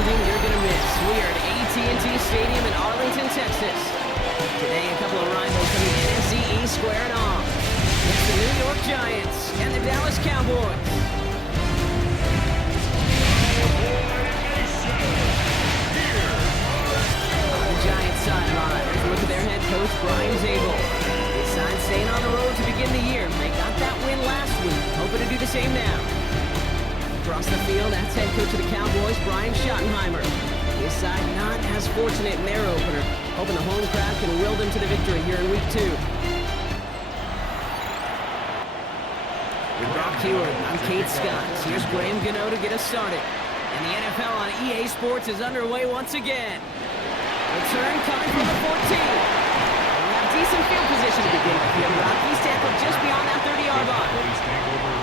building you're going to miss. We are at AT&T Stadium in Arlington, Texas. Today, a couple of rivals from the NFC East squaring off. It's the New York Giants and the Dallas Cowboys. On the Giants sideline, there's a look at their head coach, Brian Zabel. They signed staying on the road to begin the year. They got that win last week, hoping to do the same now. Across the field, that's head coach of the Cowboys, Brian Schottenheimer. His side not as fortunate in their opener, hoping the home crowd can will them to the victory here in Week 2. With Brock Keyword, I'm Kate Scott. Here's Graham Gano to get us started. And the NFL on EA Sports is underway once again. Return coming from the 14. We'll have decent field position to begin with here. Rockies tackled just beyond that 30-yard line.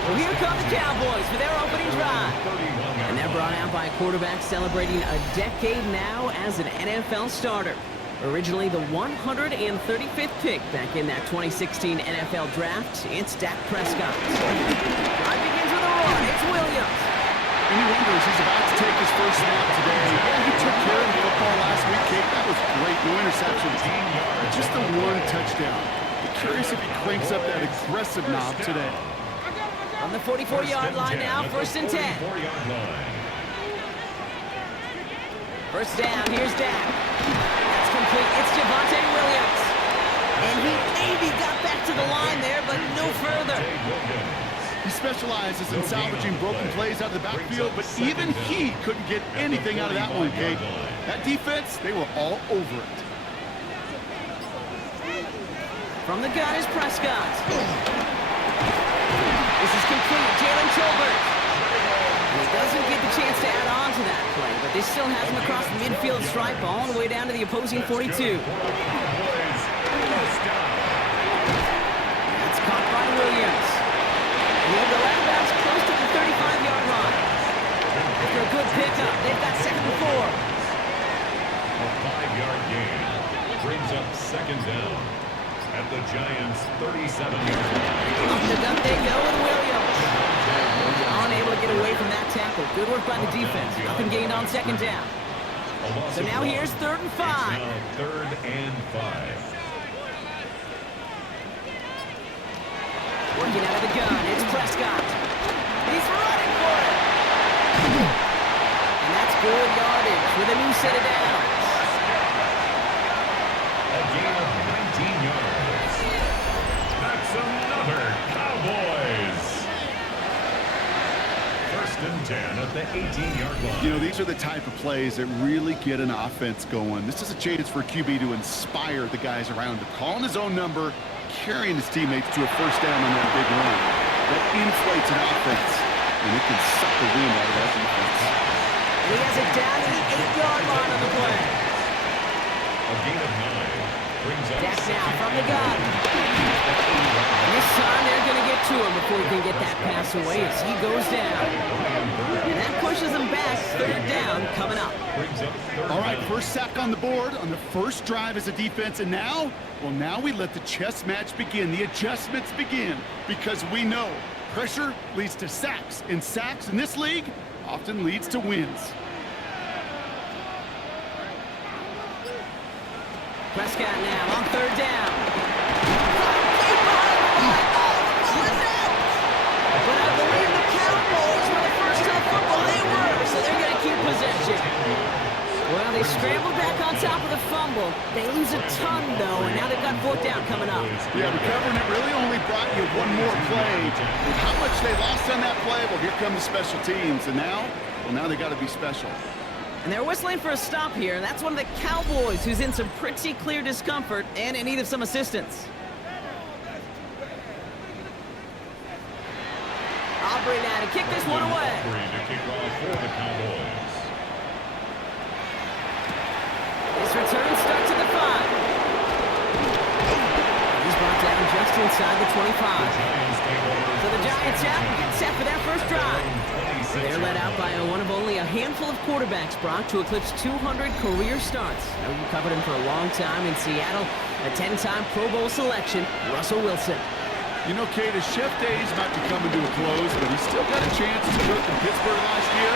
Well, here come the Cowboys for their opening drive. And they're brought out by a quarterback celebrating a decade now as an NFL starter. Originally the 135th pick back in that 2016 NFL Draft, it's Dak Prescott. Drive begins with a run. It's Williams. And he wonders, he's about to take his first snap today. He took care of the football last week, Kate. That was great. No interceptions. Just the one touchdown. Be curious if he cranks up that aggressive knob today. On the 44-yard line now, 1st and 10. First down, here's Dak. That's complete. It's Javonte Williams. And he maybe got back to the line there, but no further. He specializes in salvaging broken plays out of the backfield, but even he couldn't get anything out of that one, Kate. That defense, they were all over it. From the gun is Prescott. This is complete. Jalen Tolbert. And he doesn't get the chance to add on to that play, but this still has him across the midfield stripe all the way down to the opposing 42. That's caught by Williams. And he'll go out of bounds close to the 35-yard line. After a good pickup, they've got 2nd and 4. A 5-yard gain brings up 2nd down at the Giants' 37-yard line. Off the gun they go with Williams. Unable to get away from that tackle. Good work by the defense. Nothing gained on 2nd down. So now here's 3rd and 5. It's now 3rd and 5. Working out of the gun, it's Prescott. He's running for it. And that's good yardage with a new set of downs. A gain of 19 yards. That's another Cowboys. 1st and 10 at the 18-yard line. You know, these are the type of plays that really get an offense going. This is a chance for a QB to inspire the guys around him, calling his own number, carrying his teammates to a first down on that big run. That inflates an offense, and it can suck the wind out of that defense. And he has it down to the 8-yard line on the play. A gain of 9 brings up Dak now from the gun. And this time they're going to get to him before he can get that pass away as he goes down. And that pushes him back. 3rd down coming up. All right, first sack on the board on the first drive as a defense, and now, well, now we let the chess match begin. The adjustments begin because we know pressure leads to sacks, and sacks in this league often leads to wins. Prescott now on 3rd down. But I believe the Cowboys were the first to the football. They were, so they're going to keep possession. Well, they scrambled back on top of the fumble. They lose a ton, though, and now they've got 4th down coming up. Yeah, recovering it really only brought you one more play. With how much they lost on that play, well, here come the special teams. And now, well, now they got to be special. And they're whistling for a stop here, and that's one of the Cowboys who's in some pretty clear discomfort and in need of some assistance. Aubrey now to kick this one away. To kick off for the Cowboys. This return starts at the 5. He's brought down just inside the 25. So the Giants out and get set for their first drive. They're led out by one of only a handful of quarterbacks, Brock, to eclipse 200 career starts. Now, you covered him for a long time in Seattle, a 10-time Pro Bowl selection, Russell Wilson. You know, Kate, his chef days might be coming to a close, but he's still got a chance to cook in Pittsburgh last year.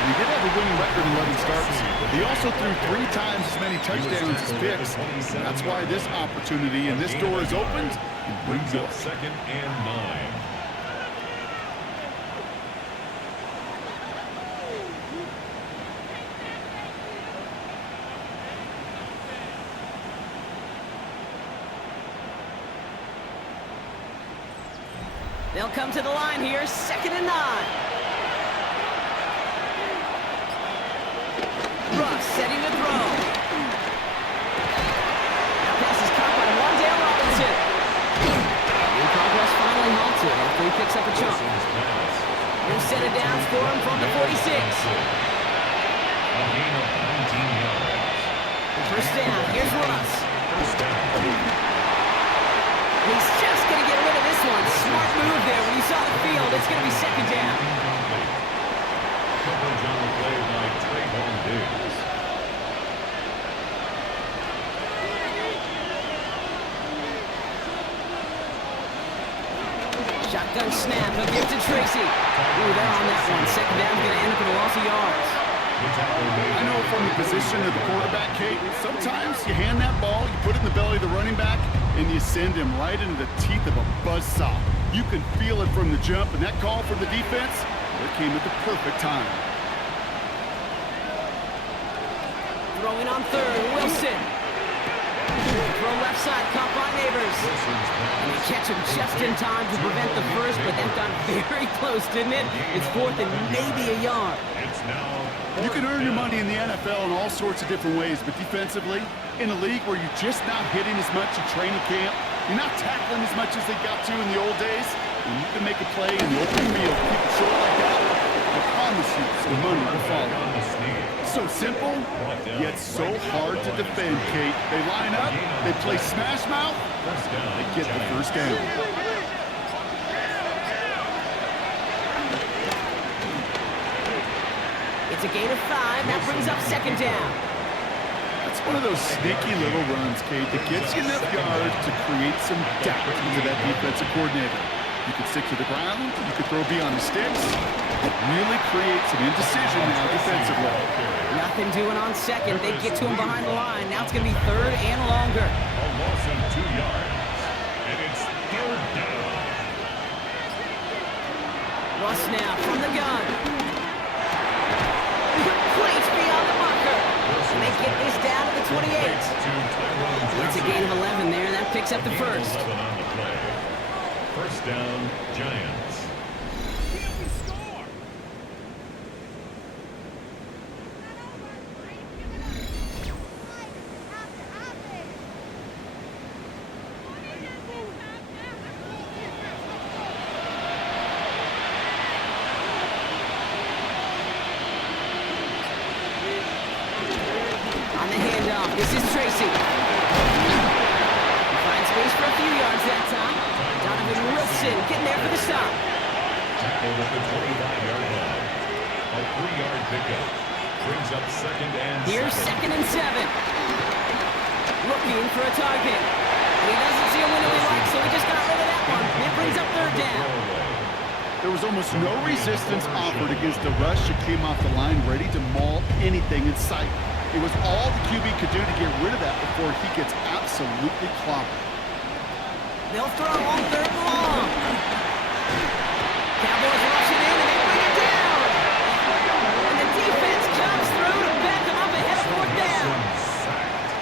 And he did have a winning record in 11 starts. He also threw 3 times as many touchdowns as picks. That's why this opportunity and this door is opened. Brings up 2nd and 9. They'll come to the line here, 2nd and 9. Russ setting the throw. That pass is caught by Wandale Robinson. And progress finally halted after he picks up a chunk. He'll set it down for him from the 46. A gain of 19 yards. First down, here's Russ. First down. He's just going to get rid of this one. Smart move there when you saw the field. It's going to be 2nd down. Coverage on the play by Trayvon Diggs. Shotgun snap, a give to Tracy. Ooh, they're on that one. 2nd down is going to end up with a loss of yards. I know from the position of the quarterback, Kate, sometimes you hand that ball, you put it in the belly of the running back, and you send him right into the teeth of a buzzsaw. You can feel it from the jump, and that call from the defense, it came at the perfect time. Throwing on 3rd, Wilson. Throw left side, caught by Neighbors. And they catch him just in time to prevent the first, but that got very close, didn't it? It's 4th and maybe a yard. It's now. You can earn your money in the NFL in all sorts of different ways, but defensively, in a league where you're just not hitting as much in training camp, you're not tackling as much as they got to in the old days, and you can make a play in the open field, keep it short like that, I promise you some money will follow. So simple, yet so hard to defend, Kate. They line up, they play smash mouth, they get the first down. It's a gain of 5. That brings up 2nd down. That's one of those sneaky little runs, Kate, that gets you enough yards to create some doubt into that defensive coordinator. You can stick to the ground, you can throw beyond the sticks. It really creates some indecision now defensively. Nothing doing on 2nd. They get to him behind the line. Now it's going to be 3rd and longer. A loss of 2 yards. And it's 3rd down. Russ now from the gun. Complete beyond the marker. And they get this down to the 28. It's a gain of 11 there. That picks up the first. 11 on the play. First down, Giants. This is Tracy. He finds space for a few yards that time. Donovan Wilson getting there for the stop. Tackled at the 25-yard line. A 3-yard pickup. Brings up 2nd and 7. Here's 2nd and 7. Looking for a target. And he doesn't see a window he likes, so he just got rid of that one. It brings up 3rd down. There was almost no resistance offered against the rush that came off the line ready to maul anything in sight. It was all the QB could do to get rid of that before he gets absolutely clobbered. They'll throw on 3rd and long. Cowboys rushing in and they bring it down. And the defense comes through to back them up ahead of 4th down.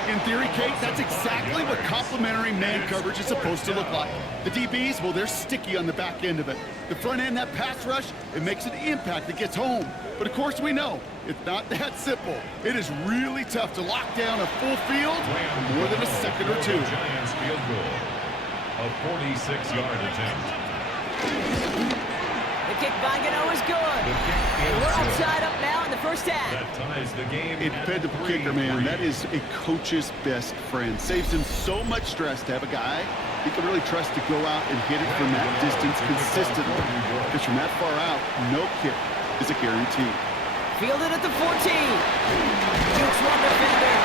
In theory, Kate, that's exactly what complementary man coverage is supposed to look like. The DBs, well, they're sticky on the back end of it. The front end, that pass rush, it makes an impact that gets home. But of course we know, it's not that simple. It is really tough to lock down a full field for more than a second or two. Giants field goal. A 46-yard attempt. The kick by Gano is good. And we're all tied up now in the first half. That ties the game. A dependable kicker, man. That is a coach's best friend. Saves him so much stress to have a guy he can really trust to go out and hit it from that distance consistently. Because from that far out, no kick is a guarantee. Fielded at the 14. Dukes one defender.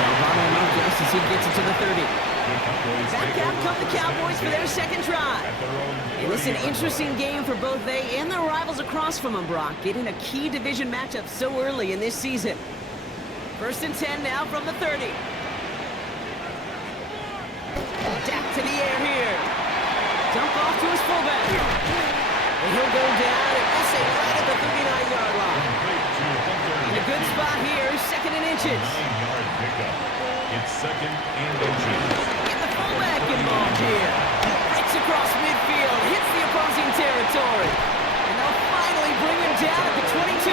They'll bottle him up just as he gets it to the 30. Back out come the Cowboys for their second drive. And this is an interesting game for both they and their rivals across from them, Brock, getting a key division matchup so early in this season. 1st and 10 now from the 30. Dak to the air here. Dump off to his fullback. And he'll go down and this ain't right at the 39-yard line. In a good spot here, 2nd and inches. 9-yard pickup. It's 2nd and inches. Get the fullback involved here. Breaks across midfield, hits the opposing territory. And they'll finally bring him down at the 22.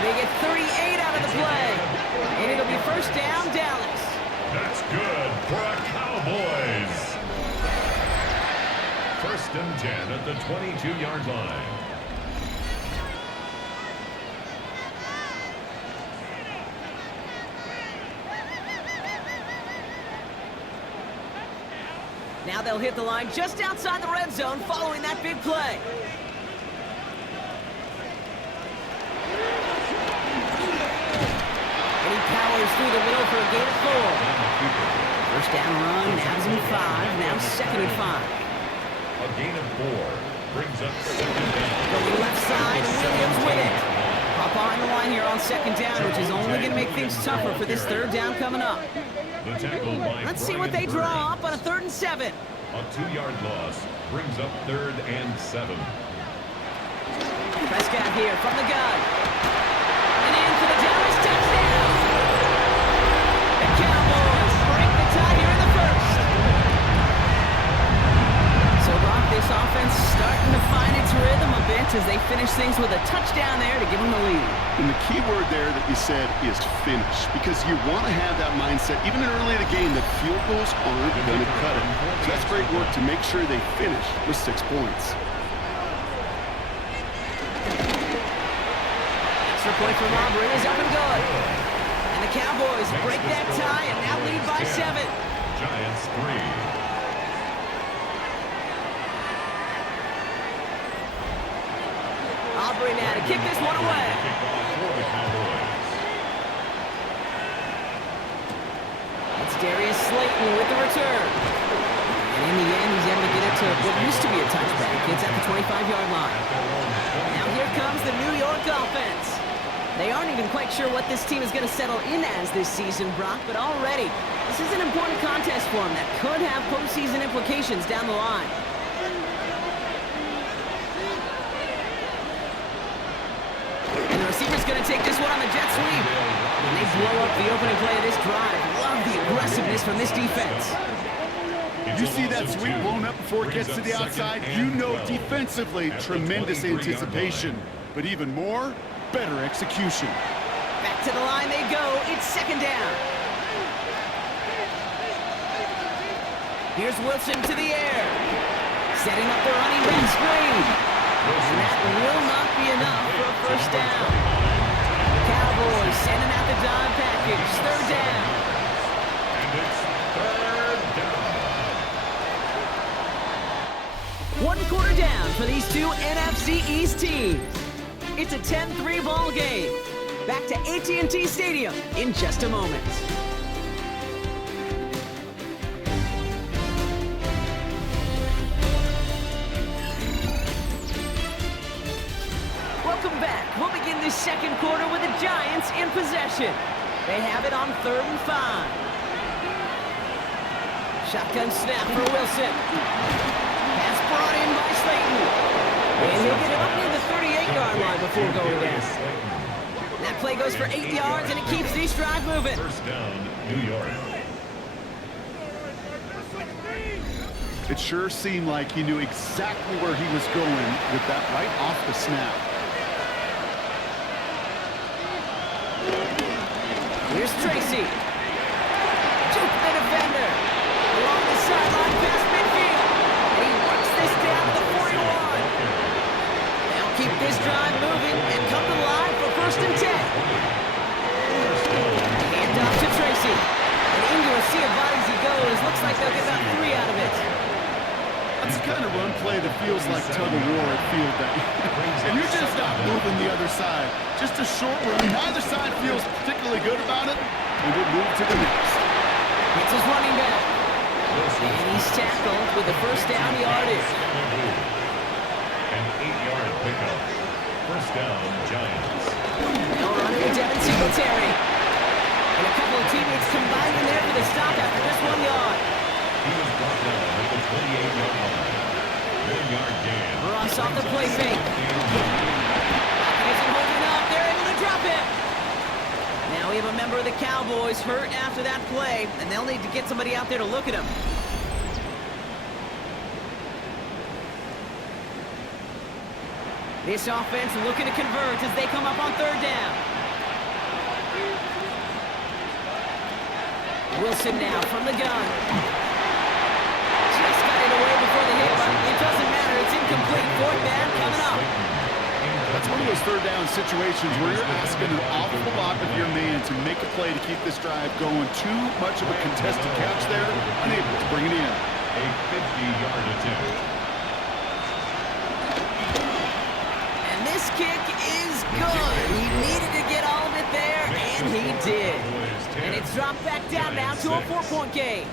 They get 38 out of the play. And it'll be 1st down, Dallas. That's good for our Cowboys. 1st and 10 at the 22-yard line. Now they'll hit the line just outside the red zone following that big play. And he powers through the middle for a gain of 4. 1st down run, now's in 5, now 2nd and 5. A gain of 4 brings up 2nd down. Going left side, Williams with it. Hop behind the line here on 2nd down, which is only going to make things tougher for this 3rd down coming up. The tackle by Let's see what they draw up on a 3rd and 7. A 2-yard loss brings up 3rd and 7. Prescott here from the gun. And in for the Dallas touchdown. The Cowboys break the tie here in the 1st. So, Brock, this offense starting to find its rhythm a bit as they finish things with a touchdown there to give them the lead. And the key word there that you said is finish, because you want to have that mindset, even in early in the game, that field goals aren't going to cut it. So that's great work to make sure they finish with 6 points. Extra point for Aubrey is up and good. And the Cowboys break that tie and now lead by 7. Giants 3. Aubrey now to kick this one away. It's Darius Slayton with the return. And in the end, he's able to get it to what used to be a touchback. It's at the 25-yard line. Now here comes the New York offense. They aren't even quite sure what this team is going to settle in as this season, Brock, but already, this is an important contest for them that could have postseason implications down the line. And the receiver's going to take this one on the jet sweep. And they blow up the opening play of this drive. Love the aggressiveness from this defense. You see that sweep blown up before it gets to the outside, you know defensively, tremendous anticipation. But even more, better execution. Back to the line they go. It's 2nd down. Here's Wilson to the air. Setting up the running back screen. And that will not be enough for a 1st down. Cowboys sending out the dime package. 3rd down. And it's 3rd down. 1 quarter down for these two NFC East teams. It's a 10-3 ball game. Back to AT&T Stadium in just a moment. Welcome back. We'll begin this 2nd quarter with the Giants in possession. They have it on 3rd and 5. Shotgun snap for Wilson. Pass brought in by Slayton. And he'll get it up near the 38-yard line before going down. That play goes for 8 yards, and it keeps this drive moving. 1st down, New York. It sure seemed like he knew exactly where he was going with that right off the snap. Here's Tracy. Juke the defender. Along the sideline past midfield. And he works this down to the 41. They'll keep this drive moving and come to line for 1st and 10. Hand off to Tracy. And into a sea of bodies he goes. Looks like they'll get about 3 out of it. That's the kind of run play that feels like tug-of-war at field day. And you're just not moving the other side. Just a short run. Neither side feels particularly good about it. and we'll move to the next. It's his running back. And he's tackled with the first down yardage. An 8-yard pickup. First down, Giants. They'll run it with Devin Singletary. And a couple of teammates combining there for the stop after just 1 yard. He was brought down at the 28-yard line. 1-yard gain. Ross off the play fake. Isn't holding up. They're able to drop it. Now we have a member of the Cowboys hurt after that play, and they'll need to get somebody out there to look at him. This offense looking to convert as they come up on 3rd down. Wilson now from the gun. Just got it away before the hit, but it doesn't matter. It's incomplete. 4th down coming up. That's one of those 3rd down situations where you're asking an awful lot of your man to make a play to keep this drive going. Too much of a contested catch there, unable to bring it in. A 50-yard attempt. And this kick is good. He needed to get all of it there, and he did. And it's dropped back down now to a 4-point game.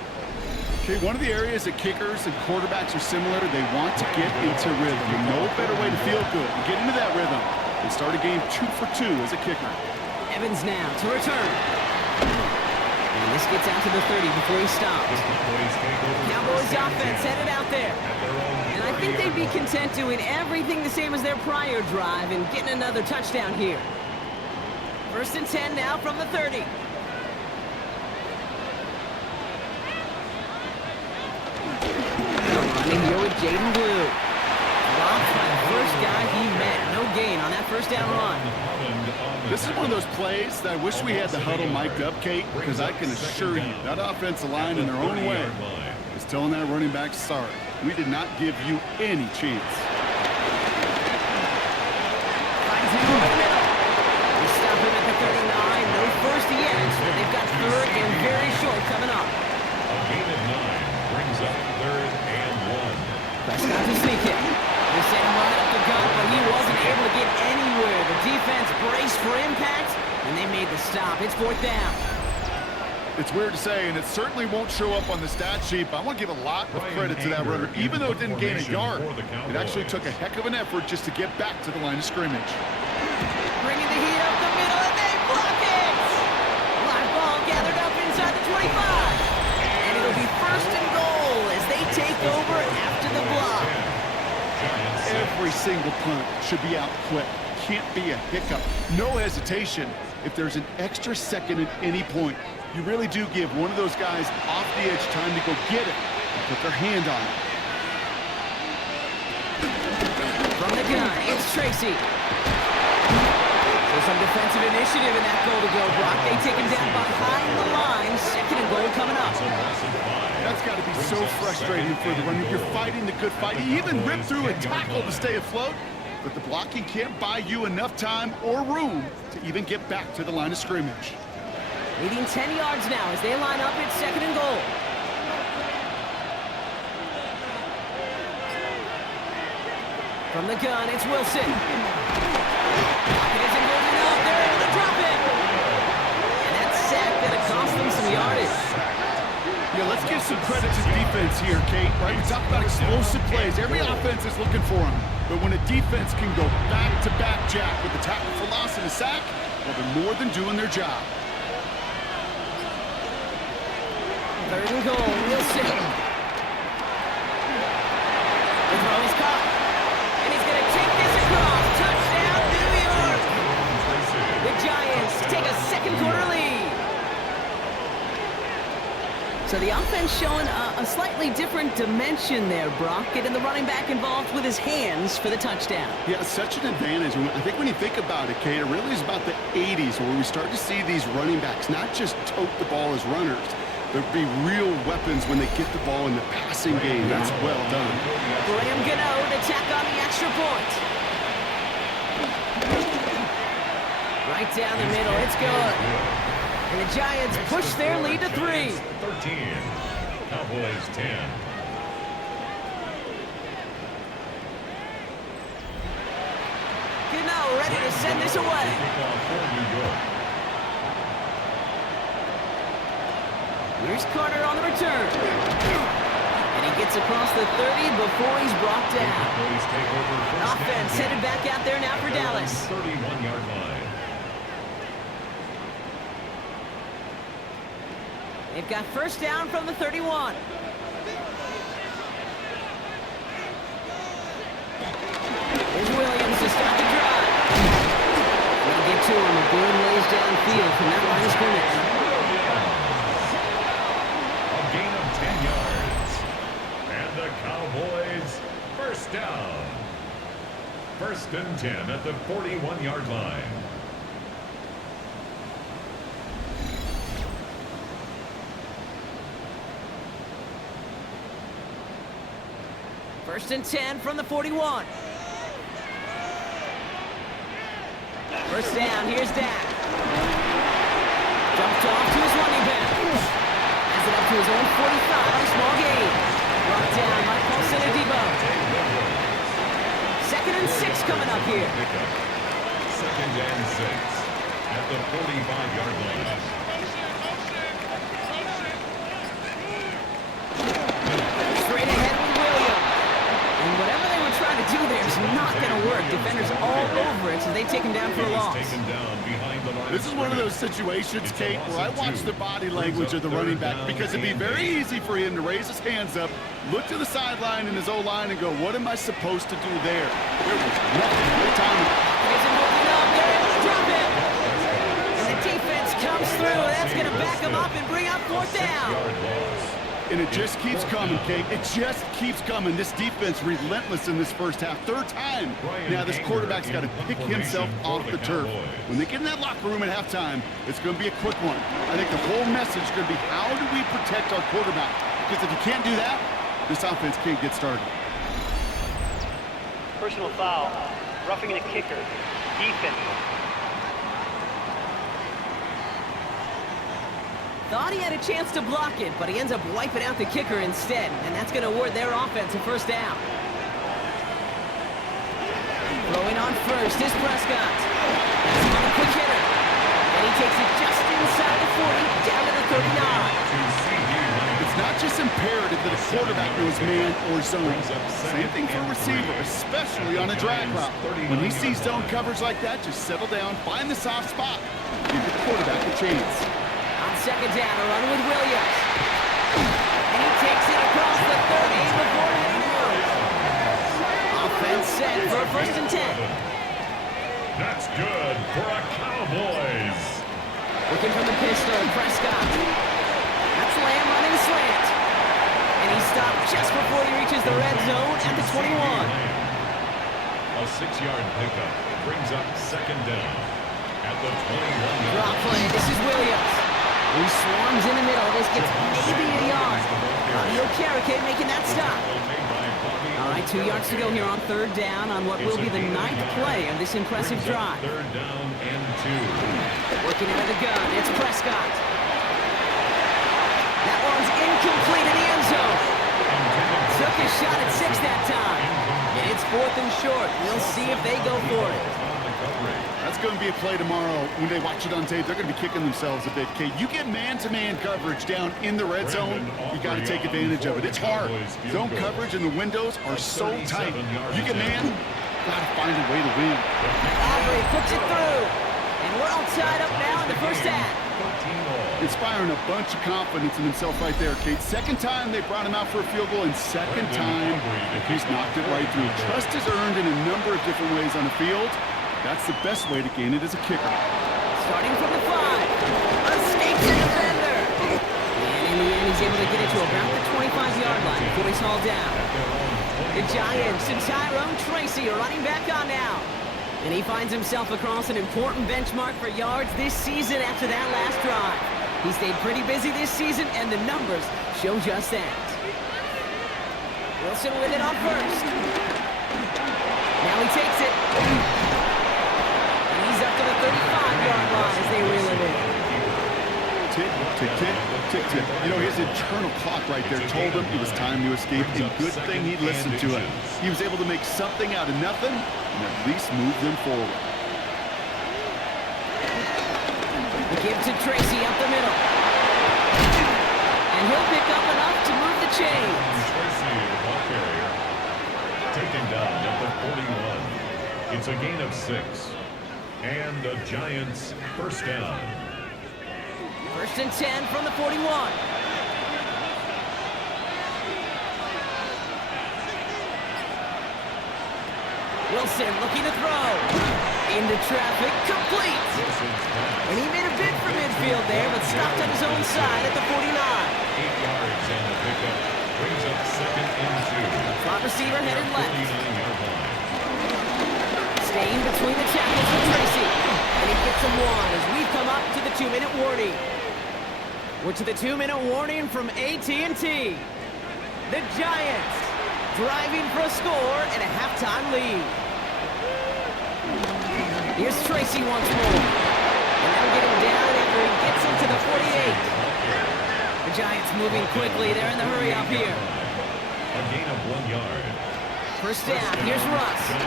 Okay, one of the areas that kickers and quarterbacks are similar, they want to get into rhythm. And no better way to feel good and get into that rhythm than start a game 2 for 2 as a kicker. Evans now to return. And this gets out to the 30 before he stops. Cowboys offense headed out there. And I think they'd be content doing everything the same as their prior drive and getting another touchdown here. 1st and 10 now from the 30. Running here with Jaden Blue. Blocked by the first guy he met. No gain on that 1st down run. This is one of those plays that I wish we had the huddle mic'd up, Kate, because I can assure you that offensive line in their own way is telling that running back, sorry, we did not give you any chance. Finds him over the middle. They stop him at the 39. No first yet, but they've got 3rd and very short coming up. A gain of 9 brings up 3rd and 1. Prescott to sneak it. They sent him right up the gut, but he wasn't able to get anywhere. The defense braced for impact, and they made the stop. It's 4th down. It's weird to say, and it certainly won't show up on the stat sheet, but I want to give a lot of credit to that runner. Even though it didn't gain a yard, it actually took a heck of an effort just to get back to the line of scrimmage. Bringing the heat up the middle, and they block it! Live ball gathered up inside the 25. And it'll be 1st and goal as they take over after the block. Every single punt should be out quick. Can't be a hiccup. No hesitation. If there's an extra second at any point, you really do give one of those guys off the edge time to go get it and put their hand on it. From the gun, it's Tracy. There's some defensive initiative in that goal to go, Brock. They take him down behind the line. 2nd and goal coming up. That's got to be so frustrating for the runner. You're fighting the good fight. You even rip through a tackle to stay afloat, but the blocking can't buy you enough time or room to even get back to the line of scrimmage. Leading 10 yards now as they line up at 2nd and goal. From the gun, it's Wilson. Pocket isn't good enough. They're able to drop it. And that sack that'll cost them some yardage. Yeah, let's give some credit to the defense here, Kate. Right? We talk about explosive plays. Every offense is looking for them. But when a defense can go back-to-back, Jack, with the tackle for loss and a sack, well, they're more than doing their job. 3rd and goal, Wilson. The throw is caught. And he's going to take this across. Touchdown, New York. The Giants take a 2nd quarter lead. So the offense showing a slightly different dimension there, Brock. Getting the running back involved with his hands for the touchdown. Yeah, such an advantage. I think when you think about it, Kate, it really is about the 80s where we start to see these running backs not just tote the ball as runners. There'll be real weapons when they get the ball in the passing game. That's well done. Graham Gano to tack on the extra point. Right down the middle, it's good. And the Giants push their lead to 3. 13. Cowboys 10. Gano ready to send this away. Here's Carter on the return. And he gets across the 30 before he's brought down. Offense headed back out there now for Dallas. 31-yard line. They've got first down from the 31. Here's Williams to start the drive. They'll get to him a good ways downfield from that line of scrimmage. A gain of 10 yards. And the Cowboys first down. First and 10 at the 41-yard line. First and 10 from the 41. First down, here's Dak. Jumped off to his running back. Has it up to his own 45, small gain. Brought down by Paulson Adebo. 2nd and 6 coming up here. Second and 6 at the 45-yard line. Straight ahead with Williams. And whatever they were trying to do there is not going to work. Defenders all over it, so they take him down for a loss. This is one of those situations, Kate, where I watch the body language of the running back because it'd be very easy for him to raise his hands up, look to the sideline in his O-line and go, what am I supposed to do there? There was nothing. No time. Isn't moving up. They're able to drop it. And the defense comes through. That's going to back him up and bring up 4th down. And it just keeps coming, Kate. It just keeps coming. This defense relentless in this first half. 3rd time. Now this quarterback's got to pick himself off the turf. When they get in that locker room at halftime, it's going to be a quick one. I think the whole message is going to be, how do we protect our quarterback? Because if you can't do that, this offense can't get started. Personal foul. Roughing the kicker. Defense. Thought he had a chance to block it, but he ends up wiping out the kicker instead, and that's going to award their offense a first down. Throwing on first is Prescott. That's another quick hitter. And he takes it just inside the 40, down to the 39. It's not just imperative that a quarterback knows man or zone. Same thing for a receiver, especially on a drag route. When he sees zone coverage like that, just settle down, find the soft spot, give the quarterback a chance. On 2nd down, a run with Williams. And he takes it across the 30 before heading out. Offense set for a 1st and 10. That's good for a Cowboys. Looking from the pistol, Prescott. That's Lamb running slant. And he stopped just before he reaches the red zone at the 21. A 6-yard pickup brings up 2nd down at the 21. Drop play, this is Williams. He swarms in the middle. This gets maybe a yard. Claudio Carrique making that stop. All right, 2 yards to go here on 3rd down on what will be the 9th play of this impressive drive. 3rd down and 2. Working out of the gun, it's Prescott. That one's incomplete in the end zone. Took a shot at 6 that time. And it's 4th and short. We'll see if they go for it. That's going to be a play tomorrow. When they watch it on tape, they're going to be kicking themselves a bit. Kate, you get man-to-man coverage down in the red zone, you got to take advantage of it. It's hard. Zone coverage and the windows are so tight. You get man, got to find a way to win. Aubrey puts it through. And we're all tied up now in the first half. Inspiring a bunch of confidence in himself right there, Kate. 2nd time they brought him out for a field goal, and 2nd time he's knocked it right through. Trust is earned in a number of different ways on the field. That's the best way to gain it as a kicker. Starting from the 5. Escapes the defender. And in the end, he's able to get it to about the 25-yard line before he's hauled down. The Giants and Tyrone Tracy are running back on now. And he finds himself across an important benchmark for yards this season after that last drive. He stayed pretty busy this season, and the numbers show just that. Wilson with it on first. Now he takes it. And he's up to the 35-yard line as they reel it in. Tick, tick, tick, tick, tick. You know, his internal clock right there told him it was time to escape, and good thing he listened to it. He was able to make something out of nothing and at least move them forward. The give to Tracy up the middle. And he'll pick up enough to move the chains. Tracy, the ball carrier, taken down at the 41. It's a gain of 6. And the Giants first down. 1st and 10 from the 41. Wilson looking to throw. Into traffic, complete. And he made a bid for midfield there, but stopped on his own side at the 49. 8 yards on the pickup. Brings up 2nd and 2. Slot receiver headed left. 49-yard line. Staying between the tackles for Tracy. And he gets him one as we come up to the 2-minute warning. We're to the 2-minute warning from AT&T. The Giants driving for a score and a halftime lead. Here's Tracy once more. And they'll get him down after he gets into the 48. The Giants moving quickly. They're in the hurry up here. A gain of 1 yard. First down. Here's Russ. It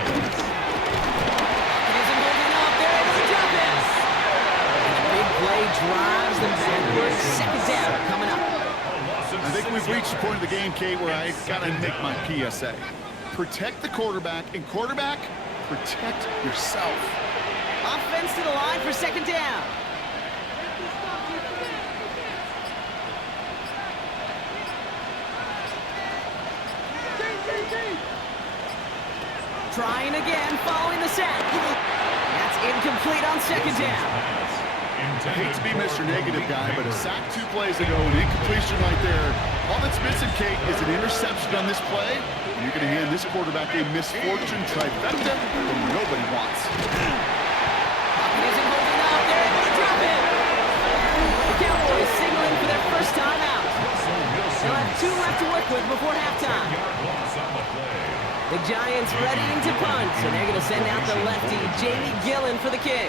isn't holding up. They're able to jump it. And the big play drives them backwards. 2nd down coming up. I think we've reached the point of the game, Kate, where I gotta make my PSA. Protect the quarterback, and quarterback, protect yourself. Offense to the line for 2nd down. Trying again, following the sack. That's incomplete on 2nd down. I hate to be Mr. Negative guy, but a sack 2 plays ago, an incompletion right there. All that's missing, Kate, is an interception on this play. And you're going to hand this quarterback a misfortune trifecta that nobody wants. It isn't holding up. They're able to drop it. The Cowboys signaling for their first time out. They'll have 2 left to work with before halftime. The Giants readying to punt, and they're going to send out the lefty, Jamie Gillen, for the kick.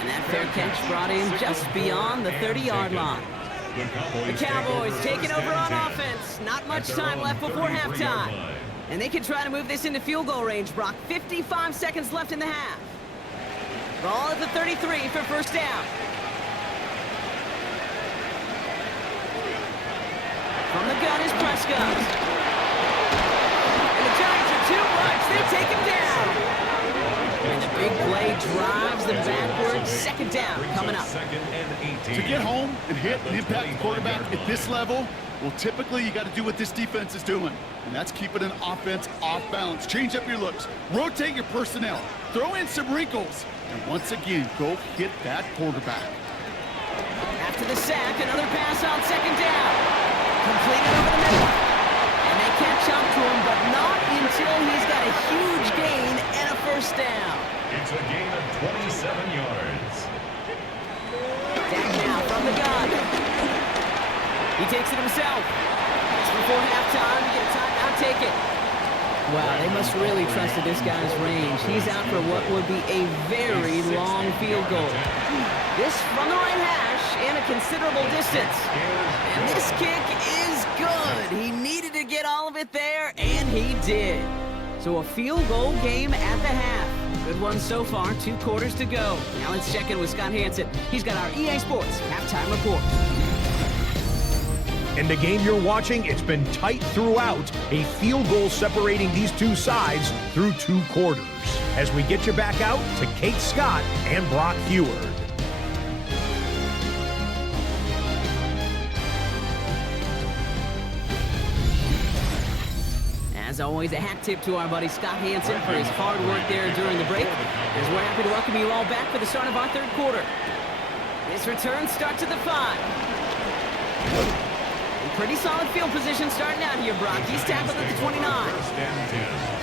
And that fair catch brought in just beyond the 30-yard line. The Cowboys taking over on offense. Not much time left before halftime. And they can try to move this into field goal range, Brock. 55 seconds left in the half. Ball at the 33 for first down. From the gun is Prescott. And the Giants are too much. They take him down. And the big play drives them backwards. 2nd down coming up. To get home and hit and impact the quarterback at this level, well, typically you got to do what this defense is doing, and that's keeping an offense off balance. Change up your looks, rotate your personnel, throw in some wrinkles, and once again, go hit that quarterback. After the sack, another pass on 2nd down. Completed over the middle. And they catch up to him, but not until he's got a huge gain and a first down. It's a gain of 27 yards. Back now from the gun. He takes it himself. It's before halftime. You get a timeout, take it. Wow, they must really trust this guy's range. He's out for what would be a very long field goal. This from the right hash and a considerable distance. And this kick is good. He needed to get all of it there, and he did. So a field goal game at the half. Good one so far, 2 quarters to go. Now let's check in with Scott Hansen. He's got our EA Sports halftime report. In the game you're watching, it's been tight throughout. A field goal separating these two sides through 2 quarters. As we get you back out to Kate Scott and Brock Heward. As always, a hat tip to our buddy Scott Hansen for his hard work there during the break, as we're happy to welcome you all back for the start of our 3rd quarter. This return starts at the 5. Pretty solid field position starting out here, Brock. He's tackled at the 29.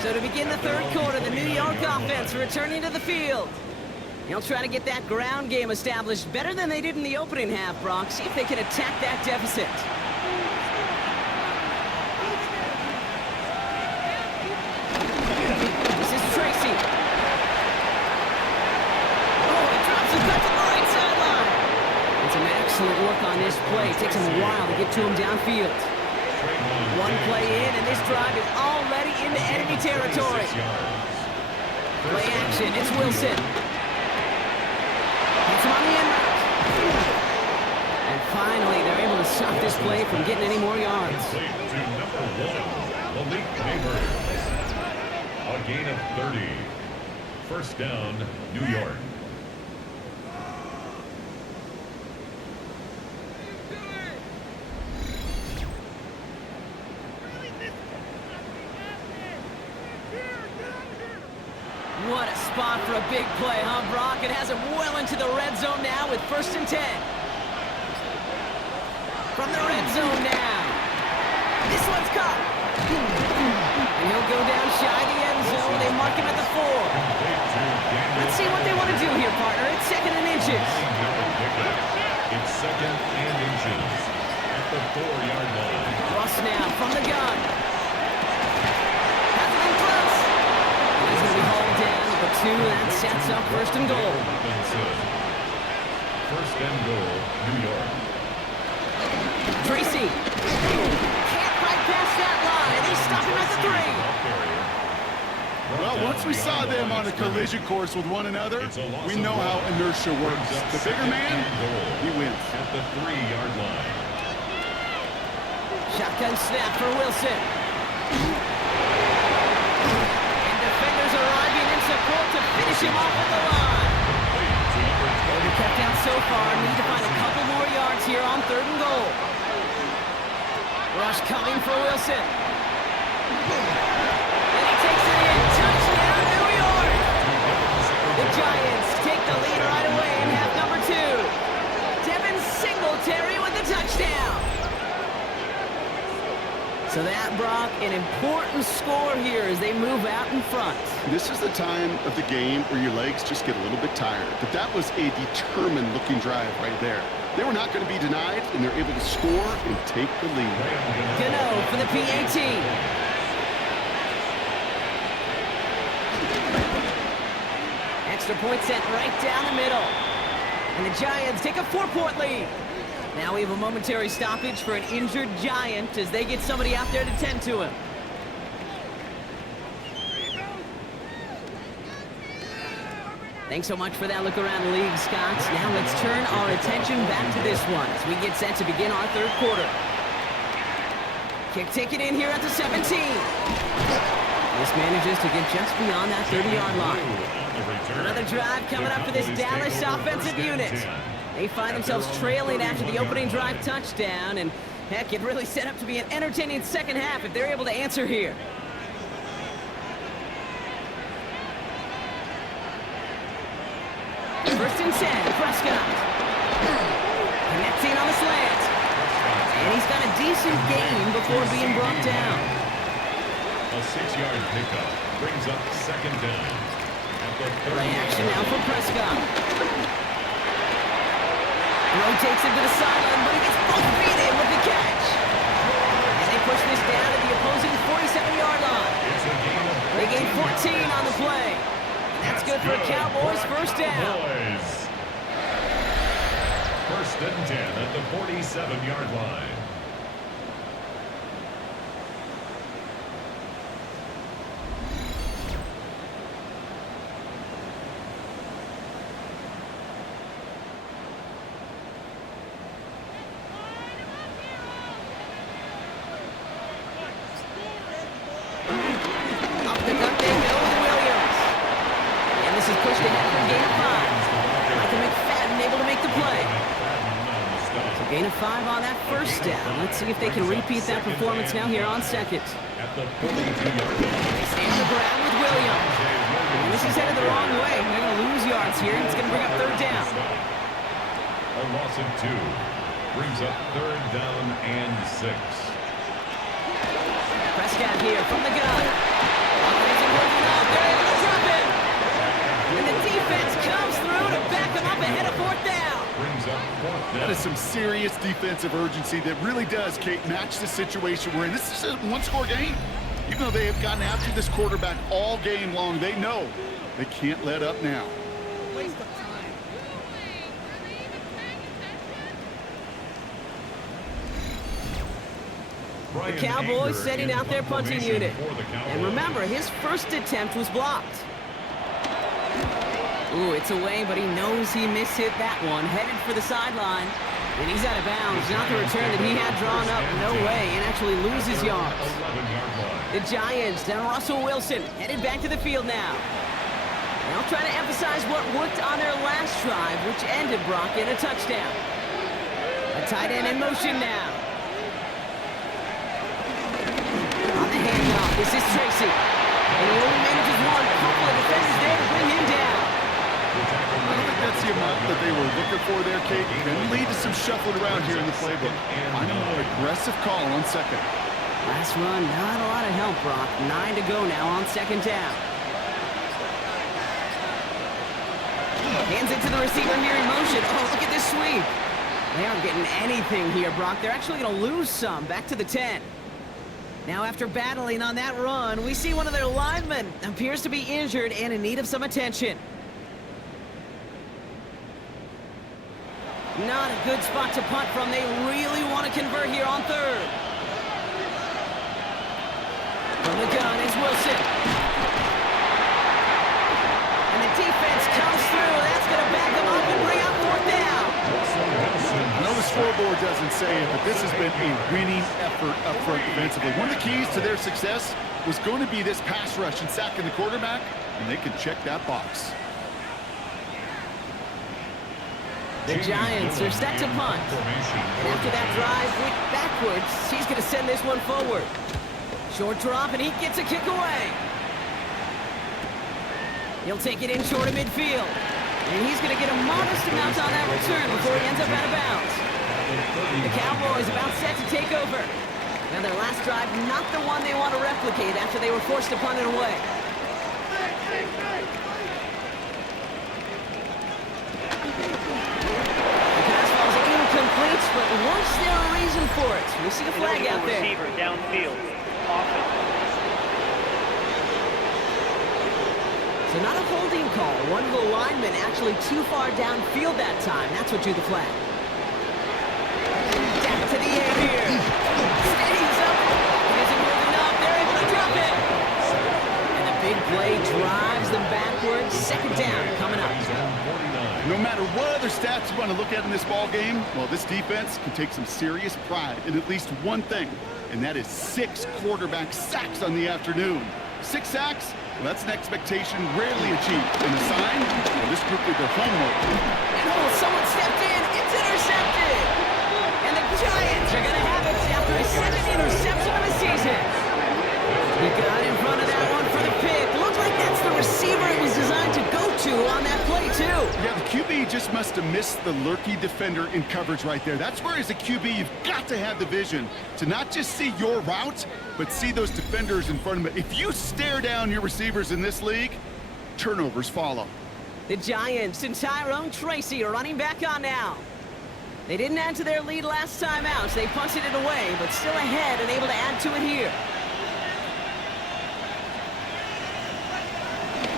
So to begin the 3rd quarter, the New York offense returning to the field. They'll try to get that ground game established better than they did in the opening half, Brock. See if they can attack that deficit. This is Tracy. Oh, he drops a cut to the right sideline. And some excellent work on this play. It takes him a while to get to him downfield. 1 play in, and this drive is already into enemy territory. Play action, it's Wilson. It's Finally, they're able to stop this play from getting any more yards. Complete to number 1, Malik Neighbors. A gain of 30. First down, New York. What a spot for a big play, huh, Brock? It has him well into the red zone now with 1st and 10. From the red zone now. This one's caught. And he'll go down shy the end zone. They mark him at the 4. Let's see what they want to do here, partner. It's 2nd and inches. It's 2nd and inches at the 4-yard line. Ross now from the gun. Has it in close. He's going to be hauled down at the 2. That sets up 1st and goal. 1st and goal, New York. Tracy can't quite pass that line. They stop him at the 3. Well, once we saw them on a collision course with one another, we know how inertia works. The bigger man, he wins. At the 3-yard line. Shotgun snap for Wilson. And defenders arriving in support to finish him off at the line. They'll be kept down so far. Need to find a couple more yards here on 3rd and goal. Rush coming for Wilson. And he takes it in. Touchdown, New York! The Giants take the lead right away in half number 2. Devin Singletary with the touchdown. So that, Brock, an important score here as they move out in front. This is the time of the game where your legs just get a little bit tired. But that was a determined-looking drive right there. They were not going to be denied, and they're able to score and take the lead. Gano for the PAT. Extra point sent right down the middle. And the Giants take a 4-point lead. Now we have a momentary stoppage for an injured Giant as they get somebody out there to tend to him. Thanks so much for that look around the league, Scott. Now let's turn our attention back to this one as we get set to begin our 3rd quarter. Kick taken in here at the 17. This manages to get just beyond that 30-yard line. Another drive coming up for this Dallas offensive unit. They find themselves trailing after the opening drive touchdown, and heck, it really set up to be an entertaining second half if they're able to answer here. First and 10, Prescott. Connecting on the slant. And he's got a decent gain before being brought down. A 6-yard pickup brings up 2nd down. Play action now for Prescott. Rotates him to the sideline, but he gets both feet in with the catch. And they push this down to the opposing 47-yard line. They gain 14 on the play. That's good for a Cowboys 1st down. 1st and 10 at the 47-yard line. Gain of 5 on that 1st down. Let's see if they can repeat that performance now here on 2nd. They stay on the ground with Williams. And this is headed the wrong way. They're going to lose yards here. It's going to bring up 3rd down. A loss of 2 brings up 3rd down and 6. Prescott here from the gun. Offense is working out. They're able to drop it. And the defense comes through to back them up ahead of 4th down. That is some serious defensive urgency that really does, Kate, match the situation we're in. This is a one-score game. Even though they have gotten after this quarterback all game long, they know they can't let up now. Waste of time. The Cowboys setting out their punting unit. And remember, his first attempt was blocked. Ooh, it's away, but he knows he mishit that one. Headed for the sideline. And he's out of bounds. Not the return that he had drawn up. No way. And actually loses yards. The Giants, down Russell Wilson, headed back to the field now. They'll try to emphasize what worked on their last drive, which ended, Brock, in a touchdown. A tight end in motion now. On the handoff, this is Tracy. And he only manages one. Couple of defenders there to bring him down. I don't think that's the amount that they were looking for there, Kate. Can lead to some shuffling around here in the playbook. I'm a more aggressive call on second. Last run, not a lot of help, Brock. 9 to go now on second down. Hands it to the receiver here in motion. Oh, look at this sweep. They aren't getting anything here, Brock. They're actually going to lose some. Back to the 10. Now, after battling on that run, we see one of their linemen appears to be injured and in need of some attention. Not a good spot to punt from. They really want to convert here on third. From the gun, it's Wilson. And the defense comes through. That's going to back them up and bring up fourth down. I know the scoreboard doesn't say it, but this has been a winning effort up front defensively. One of the keys to their success was going to be this pass rush and sacking the quarterback, and they can check that box. The Giants are set to punt. And after that drive went backwards, he's going to send this one forward. Short drop, and he gets a kick away. He'll take it in short of midfield. And he's going to get a modest amount on that return before he ends up out of bounds. The Cowboys about set to take over. Now their last drive, not the one they want to replicate after they were forced to punt it away. Complete, but was there a reason for it? We see a flag out there. Receiver downfield. Offense. So not a holding call. One of the linemen actually too far downfield that time. That's what drew the flag. Down to the air here. Stays up. It isn't moving up. They're able to drop it. And the big play drives them backwards. Second down coming up. No matter what other stats you want to look at in this ball game, well, this defense can take some serious pride in at least one thing, and that is 6 quarterback sacks on the afternoon. 6 sacks? Well, that's an expectation rarely achieved. And a sign, well, this group did their homework. And oh, someone stepped in. It's intercepted. And the Giants are going to have it after a second interception of the season. He got in front of that one for the pick. Looks like that's the receiver it was designed to go to on that play, too. Yeah, the QB just must have missed the lurky defender in coverage right there. That's where, as a QB, you've got to have the vision to not just see your route, but see those defenders in front of them. If you stare down your receivers in this league, turnovers follow. The Giants and Tyrone Tracy are running back on now. They didn't add to their lead last time out, so they punted it away, but still ahead and able to add to it here.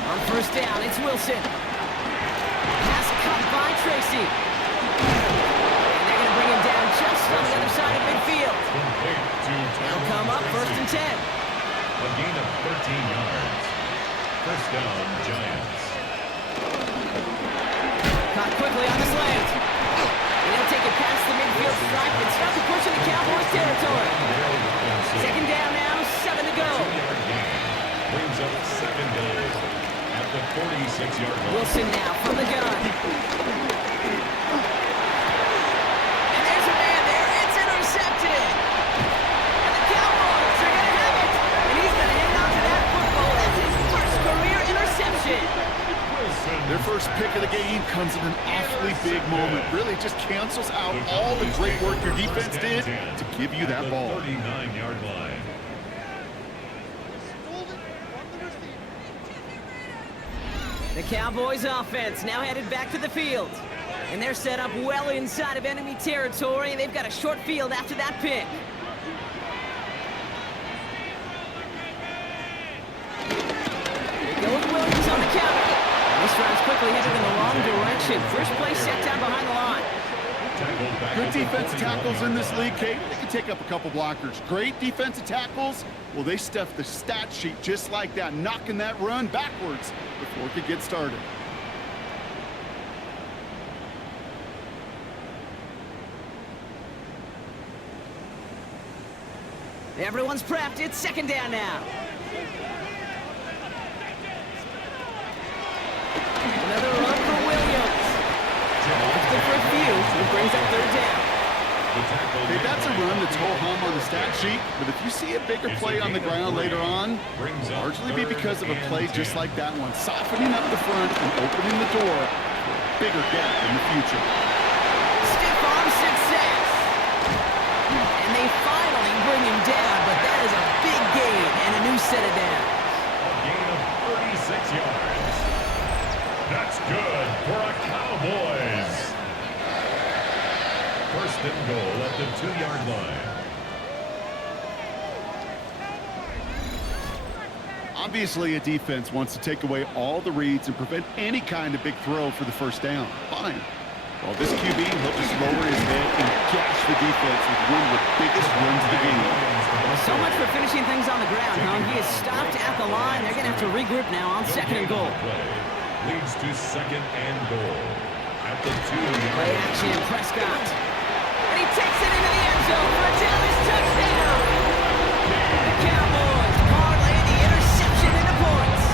On first down, it's Wilson. Pass cut by Tracy. And they're going to bring him down just on the other side of midfield. They'll come up first and 10. A gain of 13 yards. First down, Giants. Caught quickly on the slant. And he'll take it past the midfield stripe and start to push into Cowboys territory. Second down now, 7 to go. Brings up second down. At the 46-yard line. Wilson now from the gun. And there's a man there. It's intercepted. And the Cowboys are going to have it. And he's going to hang on to that football. That's his first career interception. Their first pick of the game comes at an awfully big moment. Really just cancels out all the great work your defense did to give you that ball. 39-yard line. The Cowboys offense now headed back to the field. And they're set up well inside of enemy territory. They've got a short field after that pick. They go with Williams on the counter. This drive's quickly headed in the wrong direction. First play set down behind the line. Good defensive tackles in this league, Kate. They can take up a couple blockers. Great defensive tackles, well, they stuff the stat sheet just like that, knocking that run backwards before it could get started. Everyone's prepped. It's second down now. Another run for Williams. That's good for a few. It brings up third down. Hey, that's a run that's ho-hum on the stat sheet, but if you see a bigger play on the ground later on, it'll largely be because of a play just like that one, softening up the front and opening the door for a bigger gap in the future. Stiff arm success. And they finally bring him down, but that is a big gain and a new set of downs. A gain of 36 yards. That's good for a Cowboys. First and goal at the 2-yard line. Obviously, a defense wants to take away all the reads and prevent any kind of big throw for the first down. Fine. Well, this QB, he'll just lower his head and gash the defense with one of the biggest runs of the game. So much for finishing things on the ground, huh? He is stopped at the line. They're going to have to regroup now on second and goal. Leads to second and goal at the 2-yard Play line. action, Prescott. And he takes it into the end zone for a Dallas touchdown. The Cowboys parlay the interception into points.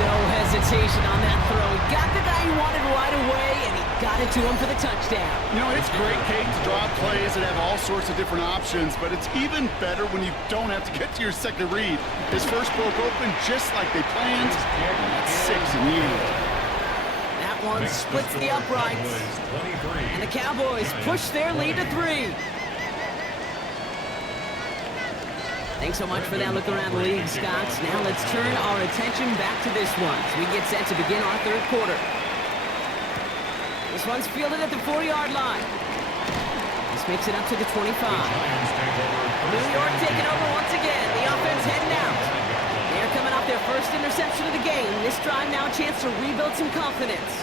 No hesitation on that throw. He got the guy he wanted right away, and he got it to him for the touchdown. You know, it's great, Kate, to draw plays and have all sorts of different options, but it's even better when you don't have to get to your second read. His first broke open just like they planned, and that's 6 in the end. That one splits the uprights, and the Cowboys push their lead to 3. Thanks so much for that look around the league, Scott. Now let's turn our attention back to this one as we get set to begin our third quarter. This one's fielded at the 4-yard line. This makes it up to the 25. New York taking over once again. The offense heading out. They're coming off their first interception of the game. This drive now a chance to rebuild some confidence.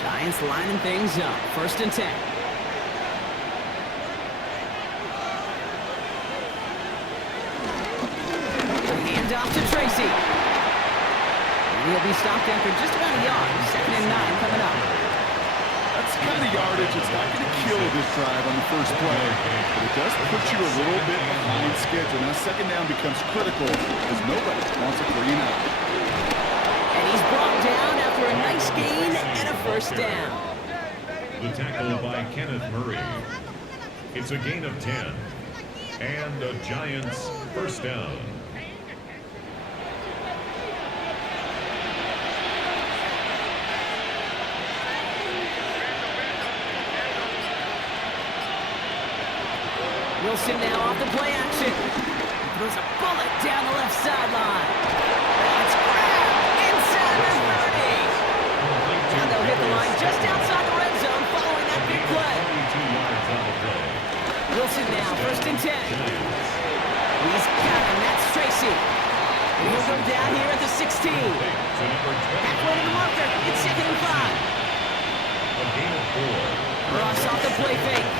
Giants lining things up. First and 10. Off to Tracy. He'll be stopped after just about a yard. Second and 9 coming up. That's the kind of yardage that's not going to kill this drive on the first play, but it does put you a little bit behind schedule. Now second down becomes critical because nobody wants a 3-and-out. And he's brought down after a nice gain and a first down. The tackle by Kenneth Murray. It's a gain of 10. And the Giants first down. Wilson now off the play action. He throws a bullet down the left sideline. It's grabbed inside the 30. Now they'll hit the line just outside the red zone following that big play. Wilson now, first and 10. He's got him. That's Tracy. And he'll go down here at the 16. Halfway to the marker. It's second and 5. A gain of 4. Ross off the play fake.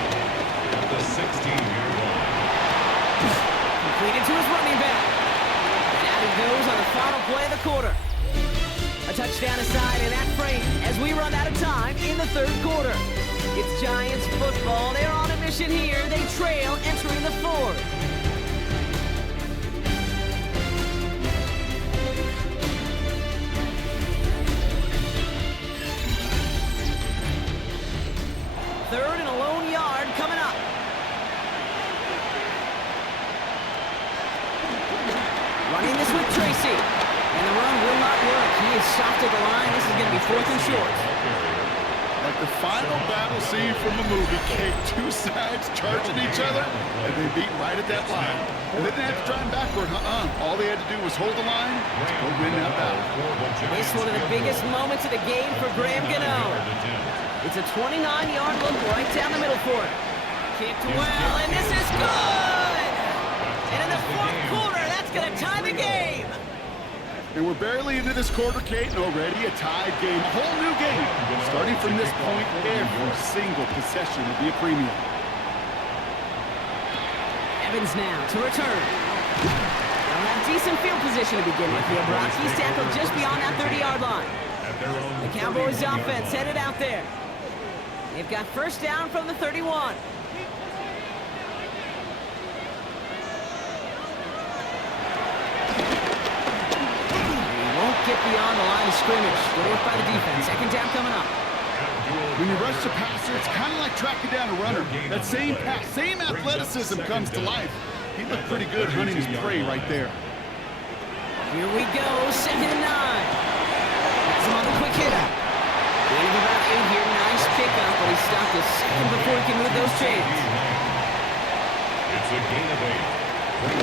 At the 16-yard line. Completed to his running back. And out he goes on the final play of the quarter. A touchdown aside in that frame as we run out of time in the third quarter. It's Giants football. They're on a mission here. They trail entering the fourth. Third and a lone yard coming up. Running this with Tracy. And the run will not work. He is stopped at the line. This is going to be fourth and short. Like the final battle scene from a movie, Kate, two sides charging each other, and they beat right at that line. And they didn't have to drive backward, All they had to do was hold the line to go win that battle. This one of the biggest moments of the game for Graham Gano. It's a 29-yard look right down the middle for it. Kicked well, and this is good! And in the fourth quarter, that's going to tie the game. And we're barely into this quarter, Kate, and already a tied game, a whole new game. Starting from this point, every single possession will be a premium. Evans now to return. They'll have decent field position to begin with here. Brodsky's tackled just beyond that 30-yard line. The Cowboys offense headed out there. They've got first down from the 31. get beyond the line of scrimmage. Good work by the defense. Second down coming up. When you rush the passer, it's kind of like tracking down a runner. That same pass, same athleticism comes to life. He looked pretty good hunting his prey right there. Here we go, 2nd and 9. Has him on the quick hitter. Gain of about 8 here. Nice pickup, but he stopped a second before he can move those chains. It's a gain of 8.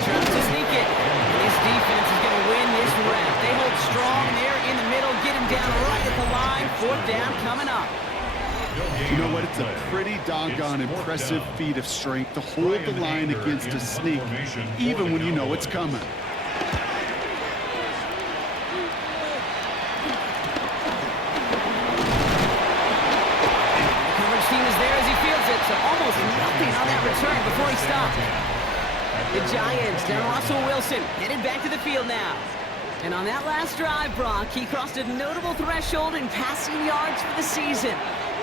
Trying to sneak it. And this defense is going to win this round. They hold strong there in the middle, get him down right at the line. 4th down coming up. You know what? It's a pretty doggone impressive feat of strength to hold the line against a sneak, even when you know it's coming. The coverage team is there as he fields it, so almost nothing on that return before he stopped. The Giants, down Russell Wilson, headed back to the field now. And on that last drive, Brock, he crossed a notable threshold in passing yards for the season.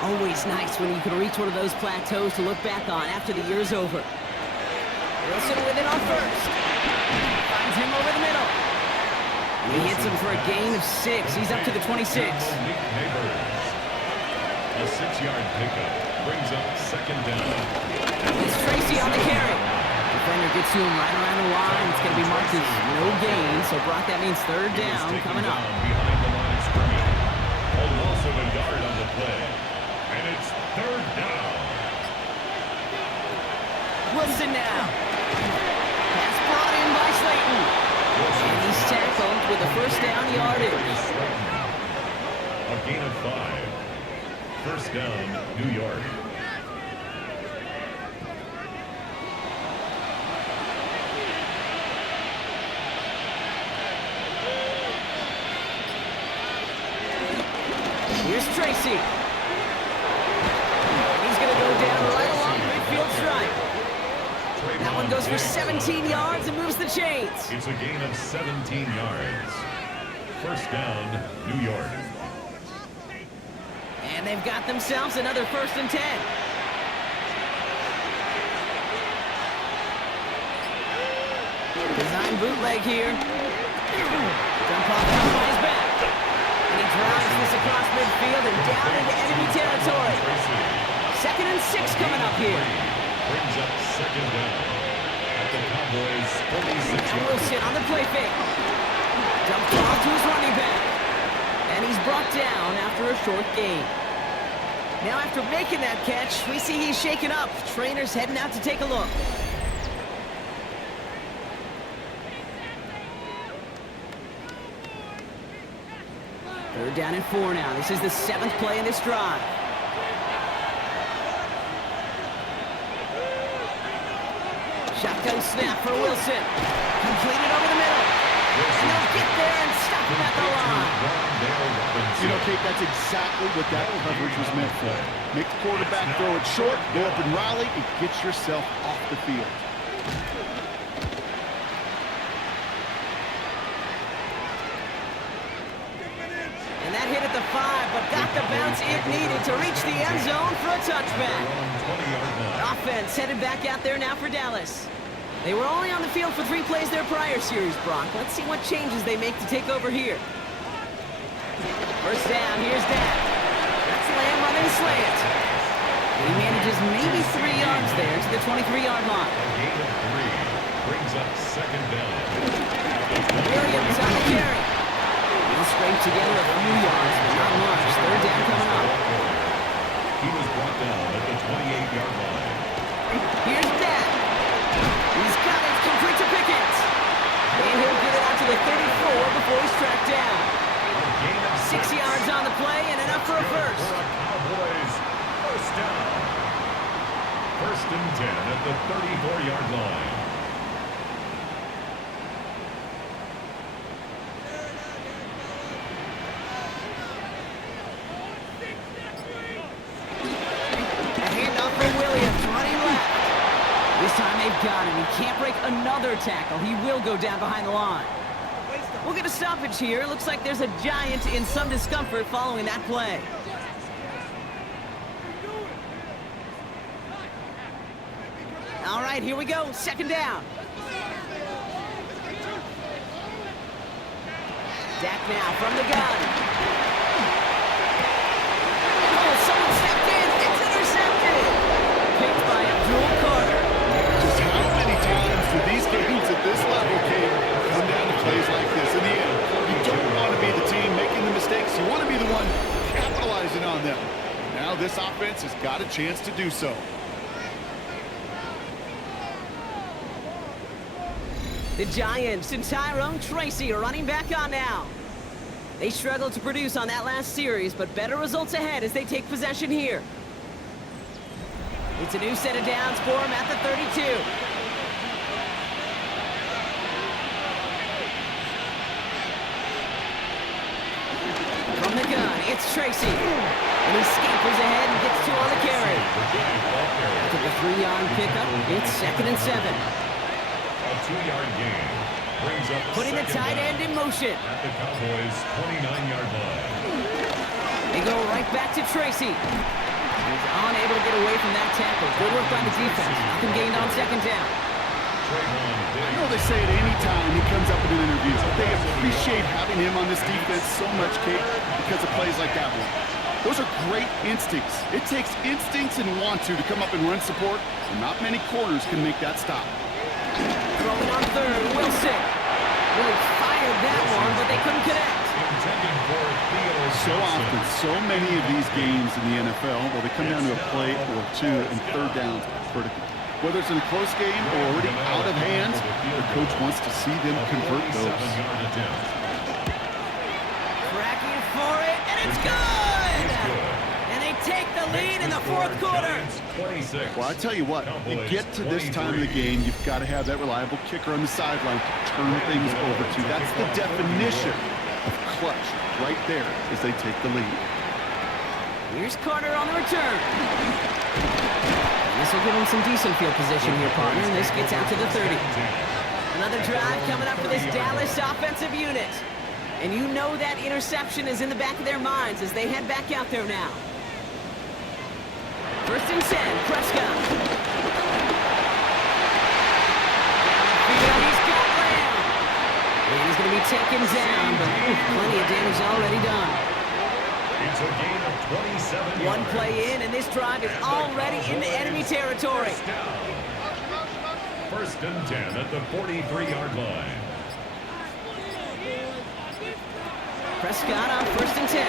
Always nice when you can reach one of those plateaus to look back on after the year's over. Wilson with it on first. Finds him over the middle. And he hits him for a gain of 6. He's up to the 26. A 6-yard pickup brings up 2nd down. It's Tracy on the carry. Defender gets to him right around the line. It's going to be marked as no gain. So, Brock, that means 3rd down coming up. Behind the line of scrimmage. A loss of a yard on the play. And it's 3rd down. Wilson now. Pass brought in by Slayton. And he's tackled with a 1st down yardage. A gain of 5. 1st down, New York. Here's Tracy. He's going to go down right along midfield stripe. That one goes for 17 yards and moves the chains. It's a gain of 17 yards. 1st down, New York. And they've got themselves another 1st and 10. Design bootleg here. Jump off down by his back. And he drives this across midfield and down into enemy territory. 2nd and 6 coming up here. Brings up 2nd down at the Cowboys' 46. And Wilson on the play fake. Jumps off to his running back. And he's brought down after a short gain. Now after making that catch, we see he's shaken up. Trainer's heading out to take a look. Third down and 4 now. This is the 7th play in this drive. Shotgun snap for Wilson. Completed over the middle. And they'll get there and stop him at the line. You know, Kate, that's exactly what that coverage was meant for. Make the quarterback throw it short, go up and rally, and get yourself off the field. And that hit at the 5, but got the bounce it needed to reach the end zone for a touchback. Offense headed back out there now for Dallas. They were only on the field for 3 plays their prior series, Brock. Let's see what changes they make to take over here. 1st down, here's Dak. That's Lamb running slant. And he manages maybe 3 yards there to the 23-yard line. A gain of 3 brings up 2nd down. Williams on the carry. He'll scrape together a few yards, but not much. 3rd down coming up. He was brought down at the 28-yard line. Here's Dak. He's got it, complete to Pickett. And he'll get it out to the 34 before he's tracked down. 6 yards on the play and enough for a 1st. Cowboys, 1st down. 1st and 10 at the 34-yard line. A handoff for Williams, running left. This time they've got him. He can't break another tackle. He will go down behind the line. We'll get a stoppage here. Looks like there's a Giant in some discomfort following that play. All right, here we go. 2nd down. Dak now from the gun. Oh, someone stepped in. It's intercepted. Picked by Abdul Carter. Just how many times do these games at this level come down to plays like this? In the end, you don't want to be the team making the mistakes. You want to be the one capitalizing on them. Now this offense has got a chance to do so. The Giants and Tyrone Tracy are running back on now. They struggled to produce on that last series, but better results ahead as they take possession here. It's a new set of downs for him at the 32. From the gun, it's Tracy. And he scampers ahead and gets two on the carry. After the 3-yard pickup, it's 2nd and 7. A 2-yard gain brings up Putting the tight end in motion. at the Cowboys' 29-yard line. They go right back to Tracy. He's unable to get away from that tackle. Good work by the defense. Nothing gained on 2nd down. I know they say it any time he comes up in an interview. They appreciate having him on this defense so much, Kate, because of plays like that one. Those are great instincts. It takes instincts and want to come up and run support, and not many corners can make that stop. Throwing on 3rd, Wilson. Really fired that one, but they couldn't connect. So often, so many of these games in the NFL, well, they come down to a play or two, and 3rd downs are critical. Whether it's in a close game or already out of hands, the coach wants to see them convert those. Cracking for it, and it's good! And they take the lead in the 4th quarter. Well, I tell you what, you get to this time of the game, you've got to have that reliable kicker on the sideline to turn things over to. That's the definition of clutch right there as they take the lead. Here's Carter on the return. This will give him some decent field position here, partner, and this gets out to the 30. Another drive coming up for this Dallas offensive unit. And you know that interception is in the back of their minds as they head back out there now. 1st and 10, Prescott. He's got Lamb. And he's going to be taken down, but plenty of damage already done. It's a gain of 27 One play in, and this drive is already into enemy territory. 1st and 10 at the 43-yard line. Prescott on 1st and 10.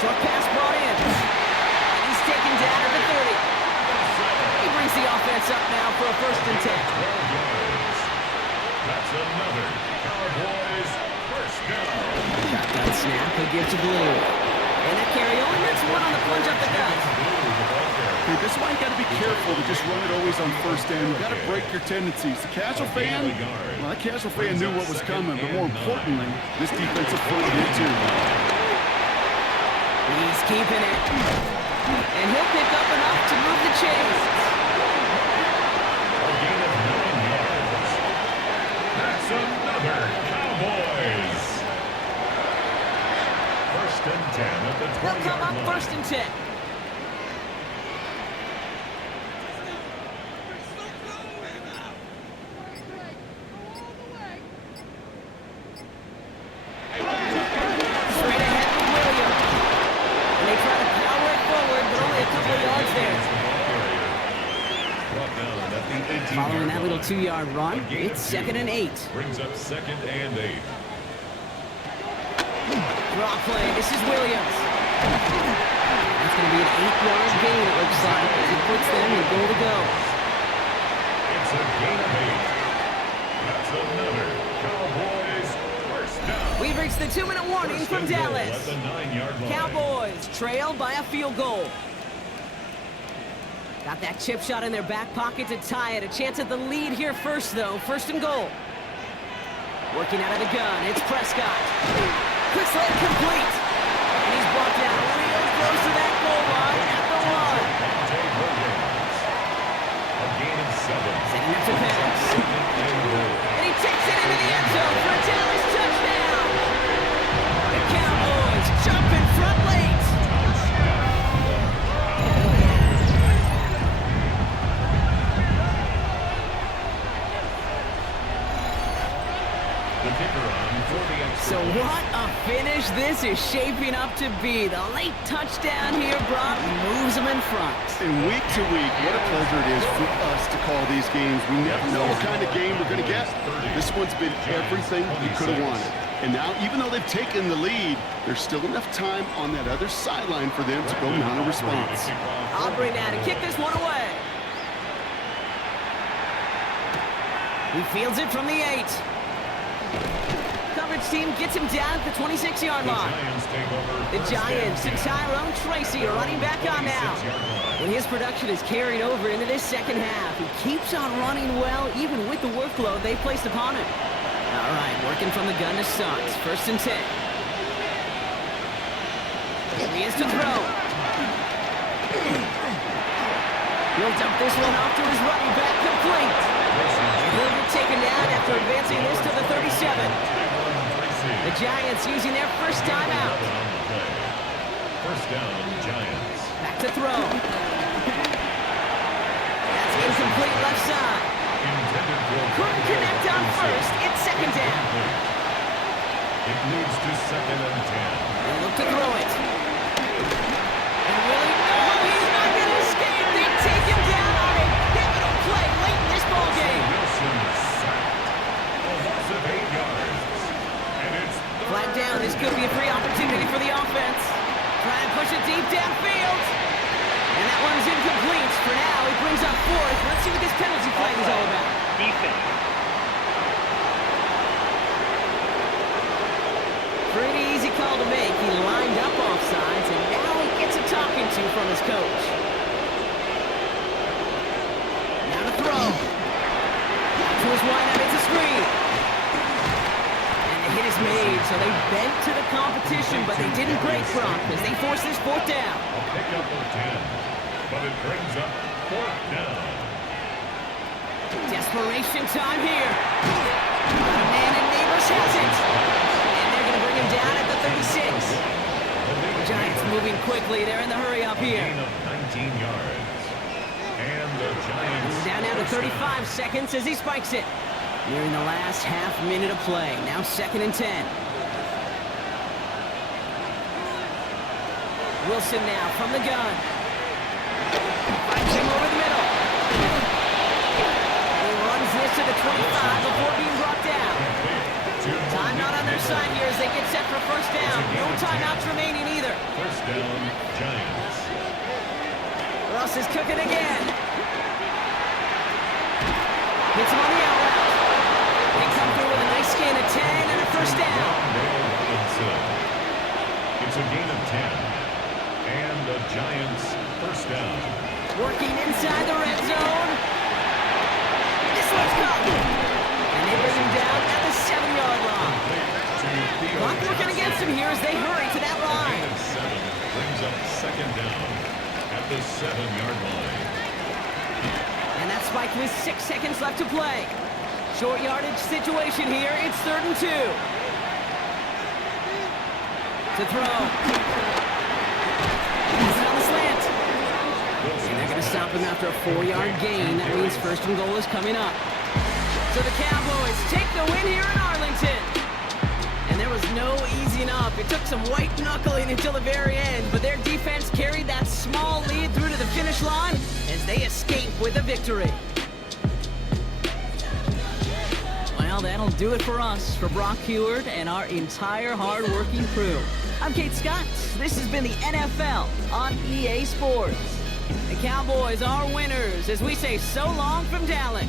Short pass brought in. And he's taken down at the 30. He brings the offense up now for a 1st and 10. 12 yards. That's another Cowboys 1st down. Shotgun snap, he'll give to Blue. And that carry only gets one on the plunge up the gut. Hey, this is why you got to be careful to just run it always on 1st down. You got to break your tendencies. The casual fan, well, that casual fan knew what was coming, but more importantly, this defensive front did too. He's keeping it. And he'll pick up enough to move the chains. A gain of 9 yards. That's another Cowboys. 1st and 10 at the 20-yard line. They'll come up 1st and 10. Straight ahead with Williams. And they try to power it forward, but only a couple of yards there. Following that little 2-yard run, it's 2nd and 8. Brings up 2nd and 8. Draw play, this is Williams. That's going to be an 8-yard gain, it looks like, as he puts them in goal to go. It's a gain of 8. That's another Cowboys 1st down. We've reached the 2-minute warning from At Dallas. the 9-yard line. Cowboys trail by a field goal. Got that chip shot in their back pocket to tie it. A chance at the lead here first, though. 1st and goal. Working out of the gun, it's Prescott. Quick slide complete. And he's brought down real close to that goal line at the 1. A gain of 7. Setting up to pass. And he takes it into the end zone for a Dallas touchdown. The Cowboys jump in front late. The kicker on for the extra So point. what a finish this is shaping up to be. The late touchdown here, Brock, moves them in front. And week to week, what a pleasure it is for us to call these games. We never know what kind of game we're going to get. This one's been everything we could have wanted. And now, even though they've taken the lead, there's still enough time on that other sideline for them to go mount a response. Aubrey now to kick this one away. He fields it from the 8. Coverage team gets him down at the 26-yard line. The Giants and Tyrone Tracy are running back on now. And his production is carried over into this second half. He keeps on running well, even with the workload they've placed upon him. All right, working from the gun to Suggs. 1st and 10. Here he is to throw. He'll dump this one off to his running back, complete. He'll be taken down after advancing this to the 37. The Giants using their first time out. First down, Giants. Back to throw. That's incomplete left side. Couldn't connect on first. It's second down. It moves to 2nd and 10. They'll look to throw it. And Willie, no, he's not going to escape. They take him down on a pivotal play late in this ball game. Wilson sacked. A loss of 8 yards. And it's Flat down. This could be a free opportunity for the offense. Try and push it deep downfield. And that one's incomplete. For now, he brings up 4th. Let's see what this penalty flag is all about. Defense. Pretty easy call to make. He lined up offsides, and now he gets a talking to from his coach. Now to throw. Back to his windup. It's a screen. And the hit is made, so they bent to the competition, but they didn't break Brock as they force this 4th down. a pickup of 10. But it brings up 4th down. Desperation time here. Man and Neighbors has it. And they're going to bring him down at the 36. The Giants moving quickly. They're in the hurry up here. Gain of 19 yards. And the Giants Down now to 35 seconds as he spikes it. Nearing the last half minute of play. Now 2nd and 10. Wilson now from the gun. Finds him over the middle. He runs this to the 25 before being brought down. Time not on their side here as they get set for 1st down. No timeouts remaining either. First down, Giants. Russ is cooking again. Hits him on the out route. They come through with a nice gain of 10 and a 1st down. It's a gain of 10. And the Giants' 1st down. Working inside the red zone. This one's caught. And they bring him down at the 7-yard line. Clock working against him here as they hurry to that line. Gain of 7 brings up 2nd down at the 7-yard line. And that's spiked with 6 seconds left to play. Short yardage situation here. It's 3rd and 2. To throw. Pass it on the slant. And they're going to stop him after a 4-yard gain. That means 1st and goal is coming up. So the Cowboys take the win here in Arlington. And there was no easing up. It took some white knuckling until the very end, but their defense carried that small lead through to the finish line as they escape with a victory. Well, that'll do it for us, for Brock Heward and our entire hard-working crew. I'm Kate Scott. This has been the NFL on EA Sports. The Cowboys are winners as we say so long from Dallas.